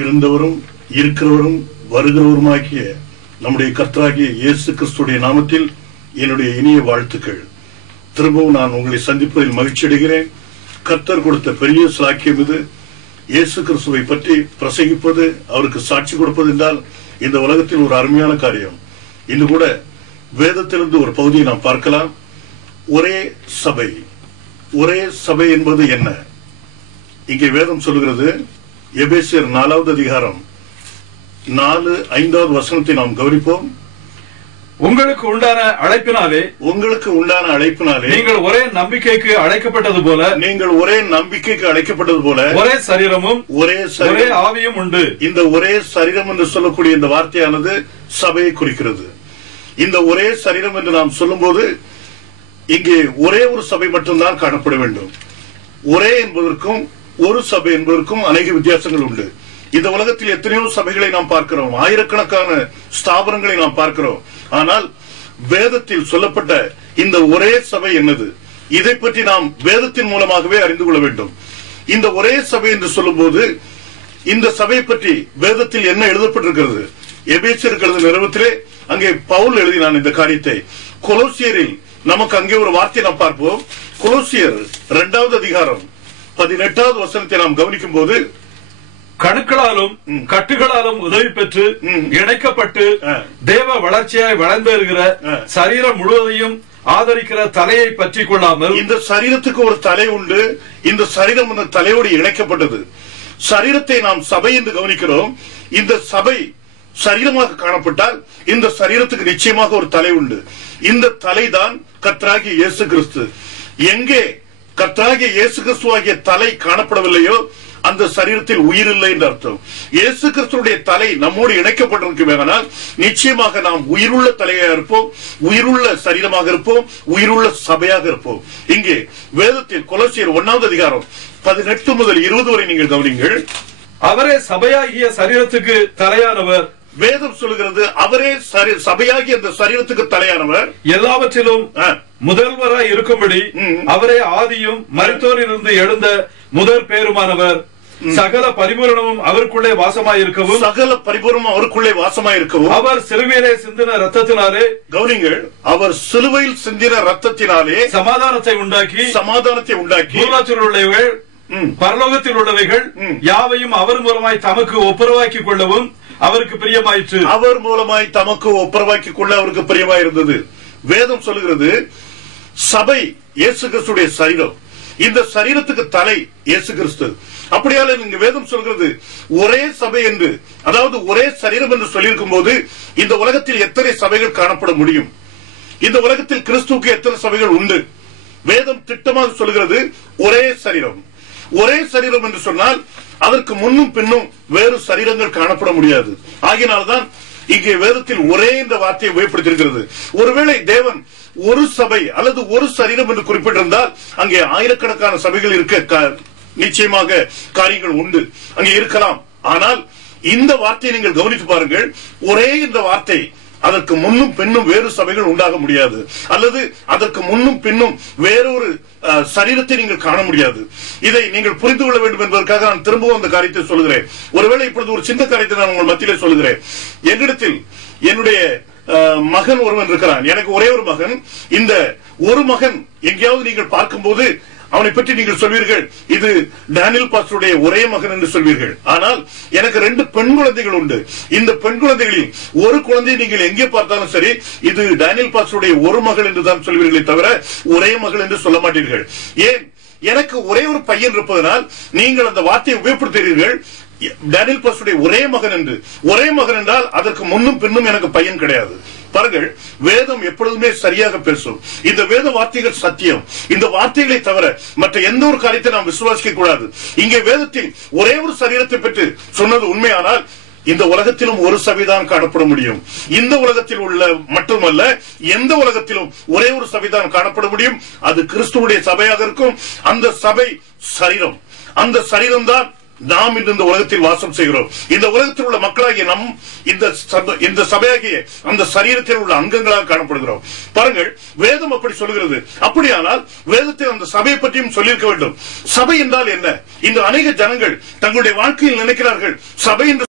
இருந்தவரும் இருக்கிறவரும் வருகிறவருமாகிய நம்முடைய கர்த்தராகிய இயேசு கிறிஸ்துடைய நாமத்தில் என்னுடைய இனிய வாழ்த்துக்கள். திரும்பவும் நான் உங்களை சந்திப்பதில் மகிழ்ச்சி அடைகிறேன். கர்த்தர் கொடுத்த பெரிய சாக்கியம் இது. இயேசு கிறிஸ்துவை பற்றி பிரசங்கிப்பது, அவருக்கு சாட்சி கொடுப்பது என்றால் இந்த உலகத்தில் ஒரு அருமையான காரியம். இன்று கூட வேதத்திலிருந்து ஒரு பகுதியை நாம் பார்க்கலாம். ஒரே சபை. ஒரே சபை என்பது என்ன? இங்கே வேதம் சொல்லுகிறது, எபேசியர் 4வது அதிகாரம் 4-5வது வசனத்தை நாம் கவனிப்போம். உங்களுக்கு உண்டான அழைப்பினாலே நீங்கள் ஒரே நம்பிக்கைக்கு அழைக்கப்பட்டது போல ஒரே சரீரமும் ஒரே ஆவியும் உண்டு. இந்த ஒரே சரீரம் என்று சொல்லக்கூடிய இந்த வார்த்தையானது சபையை குறிக்கிறது. இந்த ஒரே சரீரம் என்று நாம் சொல்லும் போது இங்கே ஒரே ஒரு சபை மட்டும்தான் காணப்பட வேண்டும். ஒரே என்பதற்கும் ஒரு சபை என்பதற்கும் அநேக வித்தியாசங்கள் உண்டு. இந்த உலகத்தில் எத்தனையோ சபைகளை நாம் பார்க்கிறோம், ஆயிரக்கணக்கான ஸ்தாபனங்களை நாம் பார்க்கிறோம். ஆனால் வேதத்தில் சொல்லப்பட்ட இந்த ஒரே சபை என்னது? இதை பற்றி நாம் வேதத்தின் மூலமாகவே அறிந்து கொள்ள வேண்டும். இந்த ஒரே சபை என்று சொல்லும் போது இந்த சபையை பற்றி வேதத்தில் என்ன எழுதப்பட்டிருக்கிறது? எபேசியர் நிறுவனத்திலே அங்கே பவுல் எழுதினான் இந்த காரியத்தை. கொலோசியரில் நமக்கு அங்கே ஒரு வார்த்தை நாம் பார்ப்போம். கொலோசியர் 2வது அதிகாரம் 18வது வசனத்தை நாம் கவனிக்கும் போது, கணுக்களாலும் கட்டுகளாலும் உதவி பெற்று இணைக்கப்பட்டு தேவ வளர்ச்சியாய் வளர்ந்தேறுகிற சரீரம் முழுவதையும் ஆதரிக்கிற தலையை பற்றி கொள்ளாமல். இந்த சரீரத்துக்கு ஒரு தலை உண்டு. இந்த சரீரம் அந்த தலையோடு இணைக்கப்பட்டது. சரீரத்தை நாம் சபை என்று கவனிக்கிறோம். இந்த சபை சரீரமாக காணப்பட்டால் இந்த சரீரத்துக்கு நிச்சயமாக ஒரு தலை உண்டு. இந்த தலைதான் கர்த்தராகிய இயேசு கிறிஸ்து. எங்கே கர்த்தராகிய இயேசு கிறிஸ்துவாகிய தலை காணப்படவில்லையோ அந்த சரீரத்தில் உயிர் இல்லை என்று அர்த்தம். இயேசு கிறிஸ்துடைய தலை நம்மோடு இணைக்கப்பட்டிருக்குமேனால் நிச்சயமாக நாம் உயிருள்ள தலையாக இருப்போம், உயிருள்ள சரீரமாக இருப்போம், உயிருள்ள சபையாக இருப்போம். இங்கே வேதத்தில் கொலோசியர் 1வது அதிகாரம் 18 முதல் 20 வரை நீங்கள் கவனிங்கள். அவரே சபையாகிய சரீரத்துக்கு தலையானவர். வேதம் சொல்லுகிறது, அவரே சபையாகிய அந்த சரீரத்துக்கு தலையானவர், எல்லாவற்றிலும் முதல்வராய் இருக்கும்படி அவரே ஆதியும் மரித்தோரிலிருந்து எழுந்த முதற் பேருமானவர். சகல பரிபூரணமும் அவருக்குள்ளே வாசமாயிருக்கவும் அவர் சிலுவையிலே சிந்தின ரத்தத்தினாலே, கவனிங்கள், அவர் சிலுவையில் சிந்தின ரத்தத்தினாலே சமாதானத்தை உண்டாக்கி பூலோகத்தில் உள்ளவைகள் பரலோகத்தில் உள்ளவைகள் யாவையும் அவர் மூலமாய் தமக்கு ஒப்புரவாக்கி கொள்ளவும் அவருக்கு பிரியமாயிற்று. அவர் மூலமாய் தமக்கு ஒப்புரவாக்கி கொள்ள அவருக்கு பிரியமாயிருந்தது. வேதம் சொல்லுகிறது, சபை இயேசு கிறிஸ்துடைய சரீரம். இந்த சரீரத்துக்கு தலை இயேசு கிறிஸ்து. அப்படியால இங்க வேதம் சொல்கிறது ஒரே சபை என்று, அதாவது ஒரே சரீரம் என்று சொல்லியிருக்கும் போது இந்த உலகத்தில் எத்தனை சபைகள் காணப்பட முடியும்? இந்த உலகத்தில் கிறிஸ்துவுக்கு எத்தனை சபைகள் உண்டு? வேதம் திட்டமாக சொல்கிறது ஒரே சரீரம். ஒரே சரீரம் என்று சொன்னால் அதற்கு முன்னும் பின்னும் வேறு சரீரங்கள் காணப்பட முடியாது. ஆகினால்தான் இங்கே வேதத்தில் ஒரே இந்த வார்த்தையை உபயோகப்படுத்தியிருக்கிறது. ஒருவேளை தேவன் ஒரு சபை அல்லது ஒரு சரீரம் என்று குறிப்பிட்டிருந்தால் அங்கே ஆயிரக்கணக்கான சபைகள் இருக்க நிச்சயமாக காரியங்கள் உண்டு, அங்கே இருக்கலாம். ஆனால் இந்த வார்த்தையை நீங்கள் கவனித்து பாருங்கள். ஒரே இந்த வார்த்தை, அதற்கு முன்னும் பின்னும் வேறு சபைகள் உண்டாக முடியாது, அல்லது அதற்கு முன்னும் பின்னும் வேறொரு சரீரத்தை நீங்கள் காண முடியாது. இதை நீங்கள் புரிந்து கொள்ள வேண்டும் என்பதற்காக நான் திரும்பவும் அந்த காரியத்தை சொல்கிறேன். ஒருவேளை இப்பொழுது ஒரு சின்ன காரியத்தை நான் உங்கள் மத்தியிலே சொல்கிறேன். என்னிடத்தில் என்னுடைய மகன் ஒருவன் இருக்கிறான். எனக்கு ஒரே ஒரு மகன். இந்த ஒரு மகன் எங்கேயாவது நீங்கள் பார்க்கும்போது அவனை பற்றி நீங்கள் சொல்வீர்கள், இது டேனியல் பாஸ்டருடைய ஒரே மகன் என்று சொல்வீர்கள். ஆனால் எனக்கு 2 பெண் குழந்தைகள் உண்டு. இந்த பெண் குழந்தைகளில் ஒரு குழந்தை நீங்கள் எங்கே பார்த்தாலும் சரி, இது டேனியல் பாஸ்டருடைய ஒரு மகள் என்று தான் சொல்வீர்களே தவிர ஒரே மகள் என்று சொல்ல மாட்டீர்கள். ஏன்? எனக்கு ஒரே ஒரு பையன் இருப்பதனால் நீங்கள் அந்த வார்த்தையை உபயோகப்படுத்துகிறீர்கள், டேனியல் பாஸ்டருடைய ஒரே மகன் என்று. ஒரே மகன் என்றால் அதற்கு முன்னும் பின்னும் எனக்கு பையன் கிடையாது. பாருங்கள், வேதம் எப்பொழுதுமே சரியாக பேசும். இந்த வேத வார்த்தைகள் சத்தியம். இந்த வார்த்தைகளை தவிர மற்ற எந்த ஒரு காரியத்தை நாம் விசுவாசிக்க கூடாது. இங்கே வேதத்தில் ஒரே ஒரு சரீரத்தை பற்றி சொன்னது உண்மையானால் இந்த உலகத்திலும் ஒரு சபைதான் காணப்பட முடியும். இந்த உலகத்தில் உள்ள மட்டுமல்ல, எந்த உலகத்திலும் ஒரே ஒரு சபைதான் காணப்பட முடியும். அது கிறிஸ்துவுடைய சபையாக இருக்கும். அந்த சபை சரீரம். அந்த சரீரம் தான் நாம் இன்று இந்த உலகத்தில் வாசம் செய்கிறோம். இந்த உலகத்தில் உள்ள மக்களாகிய நம் இந்த சபையாகிய அந்த சரீரத்தில் உள்ள அங்கங்களாக காணப்படுகிறோம். பாருங்கள், வேதம் அப்படி சொல்கிறது. அப்படியானால் வேதத்தில் அந்த சபையை பற்றியும் சொல்லியிருக்க வேண்டும். சபை என்றால் என்ன? இன்று அநேக ஜனங்கள் தங்களுடைய வாழ்க்கையில் நினைக்கிறார்கள், சபை என்று